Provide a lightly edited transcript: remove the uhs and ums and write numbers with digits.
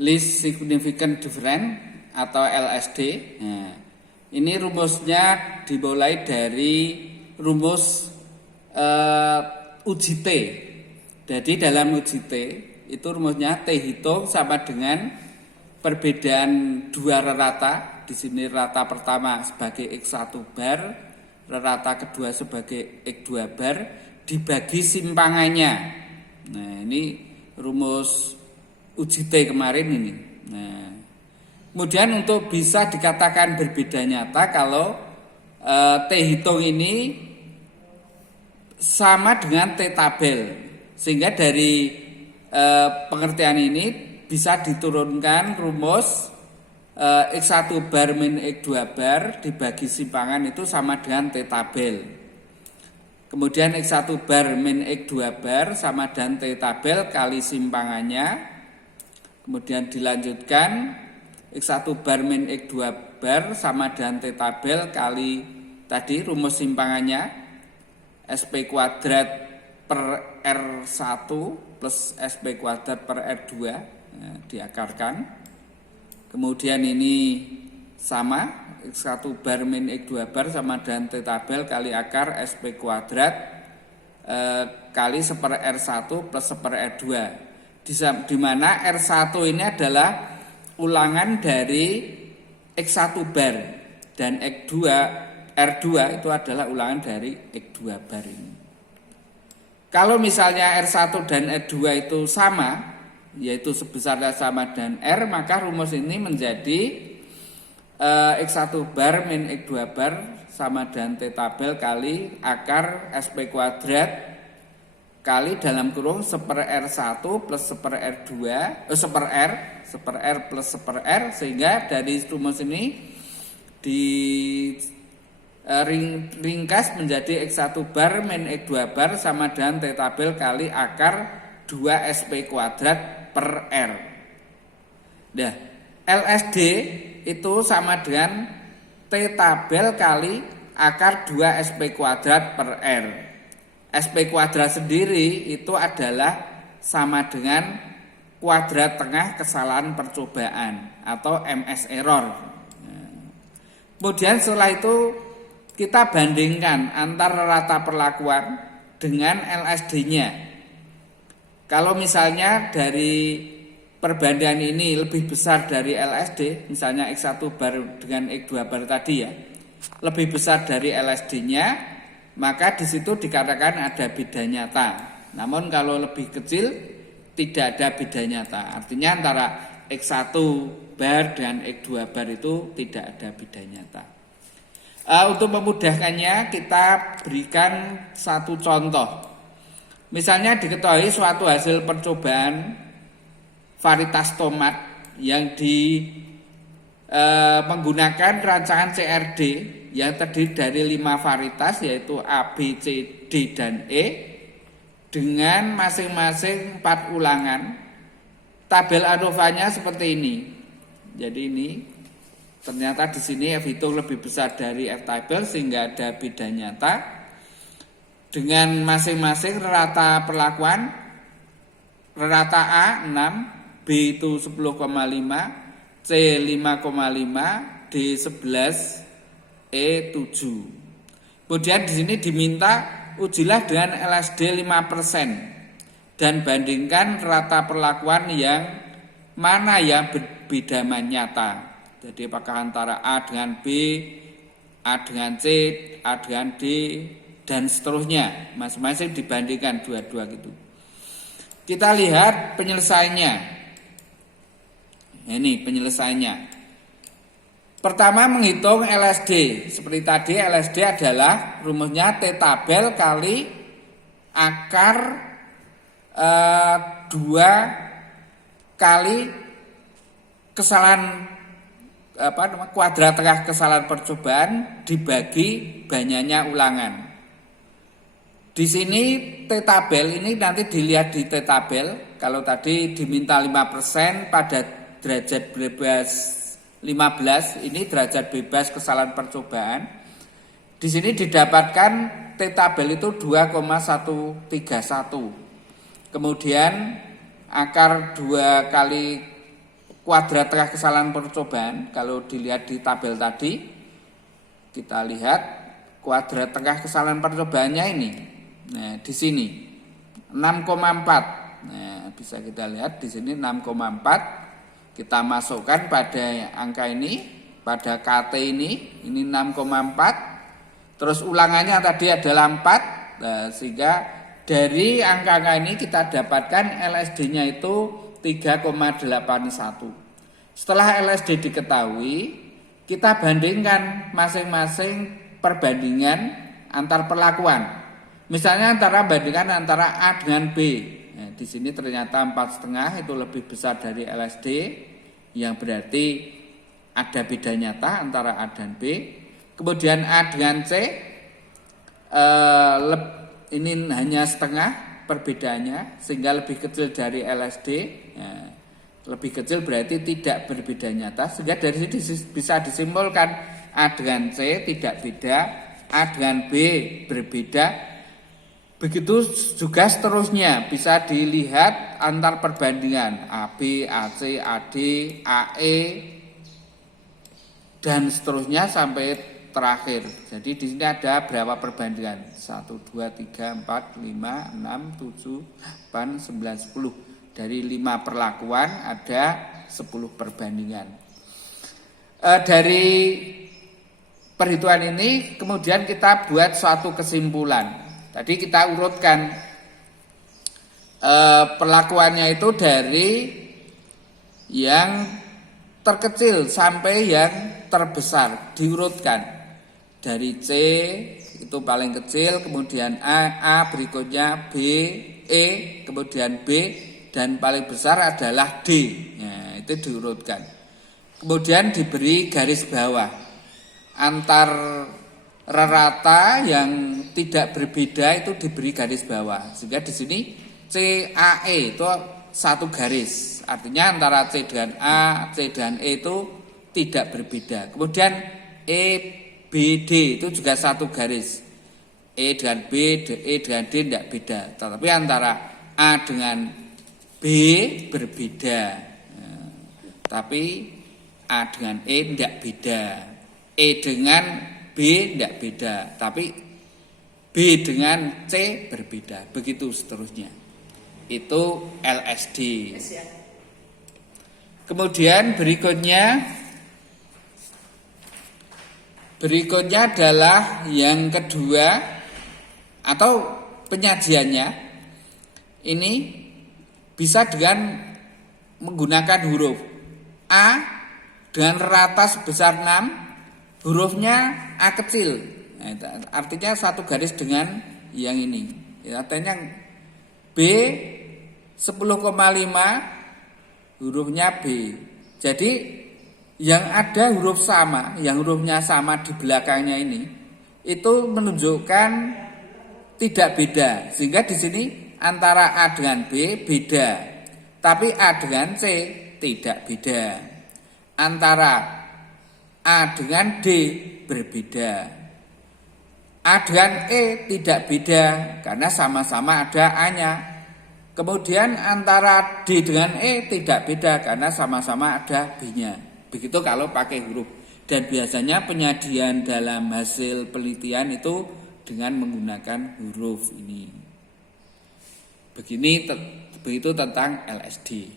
least significant difference atau LSD. Nah, ini rumusnya dimulai dari rumus uji T. Jadi dalam uji T itu rumusnya T hitung sama dengan perbedaan dua rata. Di sini rata pertama sebagai X1 bar, rata kedua sebagai X2 bar dibagi simpangannya. Nah, ini rumus uji T kemarin ini. Nah, kemudian untuk bisa dikatakan berbeda nyata kalau T hitung ini sama dengan T tabel, sehingga dari pengertian ini bisa diturunkan rumus X1 bar min X2 bar dibagi simpangan itu sama dengan T tabel. Kemudian X1 bar min X2 bar sama dengan T tabel kali simpangannya. Kemudian dilanjutkan X1 bar min X2 bar sama dengan T tabel kali tadi rumus simpangannya SP kuadrat per R1 plus SP kuadrat per R2, nah, diakarkan. Kemudian ini sama X1 bar min X2 bar sama dengan T tabel kali akar SP kuadrat kali seper R1 plus seper R2, di mana R1 ini adalah ulangan dari X1 bar dan R2 itu adalah ulangan dari X2 bar ini. Kalau misalnya R1 dan R2 itu sama, yaitu sebesarnya sama dengan R, maka rumus ini menjadi X1 bar min X2 bar sama dengan T tabel kali akar SP kuadrat kali dalam kurung seper R1 plus seper R2 seper R plus seper R, sehingga dari rumus ini di ringkas menjadi X1 bar min X2 bar sama dengan T tabel kali akar 2 SP kuadrat per R. Nah, LSD itu sama dengan T tabel kali akar 2 SP kuadrat per R. SP kuadrat sendiri itu adalah sama dengan kuadrat tengah kesalahan percobaan atau MS error. Kemudian setelah itu kita bandingkan antara rata perlakuan dengan LSD-nya. Kalau misalnya dari perbandingan ini lebih besar dari LSD, misalnya X1 bar dengan X2 bar tadi ya, lebih besar dari LSD-nya, maka di situ dikatakan ada beda nyata. Namun kalau lebih kecil tidak ada beda nyata. Artinya antara X1 bar dan X2 bar itu tidak ada beda nyata. Untuk memudahkannya kita berikan satu contoh. Misalnya diketahui suatu hasil percobaan varietas tomat yang menggunakan rancangan CRD yang terdiri dari 5 varietas yaitu A, B, C, D, dan E dengan masing-masing 4 ulangan. Tabel ANOVA-nya seperti ini. Jadi ini ternyata di sini F hitung lebih besar dari F tabel sehingga ada beda nyata. Dengan masing-masing rata perlakuan, rata A 6, B itu 10,5, C 5,5, D 11, E 7. Kemudian di sini diminta ujilah dengan LSD 5% dan bandingkan rata perlakuan yang mana yang berbeda nyata. Jadi apakah antara A dengan B, A dengan C, A dengan D, dan seterusnya, masing-masing dibandingkan dua-dua gitu. Kita lihat penyelesaiannya. Ini penyelesaiannya. Pertama menghitung LSD. Seperti tadi LSD adalah rumusnya T tabel kali akar 2 kali kesalahan kuadrat tengah kesalahan percobaan dibagi banyaknya ulangan. Di sini T tabel ini nanti dilihat di T tabel. Kalau tadi diminta 5% pada derajat bebas 15, ini derajat bebas kesalahan percobaan. Di sini didapatkan T tabel itu 2,131. Kemudian akar 2 kali kuadrat tengah kesalahan percobaan. Kalau dilihat di tabel tadi, kita lihat kuadrat tengah kesalahan percobaannya ini. Nah, di sini 6,4. Nah, bisa kita lihat di sini 6,4. Kita masukkan pada angka ini, pada KT ini 6,4. Terus ulangannya tadi adalah 4. Nah, sehingga dari angka-angka ini kita dapatkan LSD-nya itu 3,81. Setelah LSD diketahui, kita bandingkan masing-masing perbandingan antar perlakuan. Misalnya bandingkan antara A dengan B. Nah, di sini ternyata 4,5 itu lebih besar dari LSD, yang berarti ada beda nyata antara A dan B. Kemudian A dengan C, ini hanya setengah perbedaannya, sehingga lebih kecil dari LSD. Nah, lebih kecil berarti tidak berbeda nyata, sehingga dari sini bisa disimpulkan A dengan C tidak beda, A dengan B berbeda. Begitu juga seterusnya, bisa dilihat antar perbandingan AB, AC, AD, AE, dan seterusnya sampai terakhir. Jadi di sini ada berapa perbandingan? 1, 2, 3, 4, 5, 6, 7, 8, 9, 10. Dari 5 perlakuan ada 10 perbandingan. Dari perhitungan ini kemudian kita buat suatu kesimpulan. Tadi kita urutkan perlakuannya itu dari yang terkecil sampai yang terbesar, diurutkan. Dari C itu paling kecil, kemudian A berikutnya B, E, kemudian B, dan paling besar adalah D. Nah, itu diurutkan. Kemudian diberi garis bawah antar rata yang tidak berbeda, itu diberi garis bawah. Sehingga di sini CAE itu satu garis. Artinya antara C dengan A, C dan E itu tidak berbeda. Kemudian EBD itu juga satu garis. E dengan B, E dengan D tidak beda. Tetapi antara A dengan B berbeda. Nah, tapi A dengan E tidak beda. E dengan B tidak beda. Tapi B dengan C berbeda. Begitu seterusnya. Itu LSD. Kemudian berikutnya adalah yang kedua atau penyajiannya. Ini bisa dengan menggunakan huruf A dengan rata sebesar 6, hurufnya A kecil. Nah, artinya satu garis dengan yang ini. Artinya B 10,5, hurufnya B. Jadi yang ada huruf sama, yang hurufnya sama di belakangnya ini, itu menunjukkan tidak beda. Sehingga di sini antara A dengan B beda, tapi A dengan C tidak beda. Antara A dengan D berbeda. A dengan E tidak beda karena sama-sama ada A-nya. Kemudian antara D dengan E tidak beda karena sama-sama ada B-nya. Begitu kalau pakai huruf. Dan biasanya penyajian dalam hasil penelitian itu dengan menggunakan huruf ini. Begitu tentang LSD.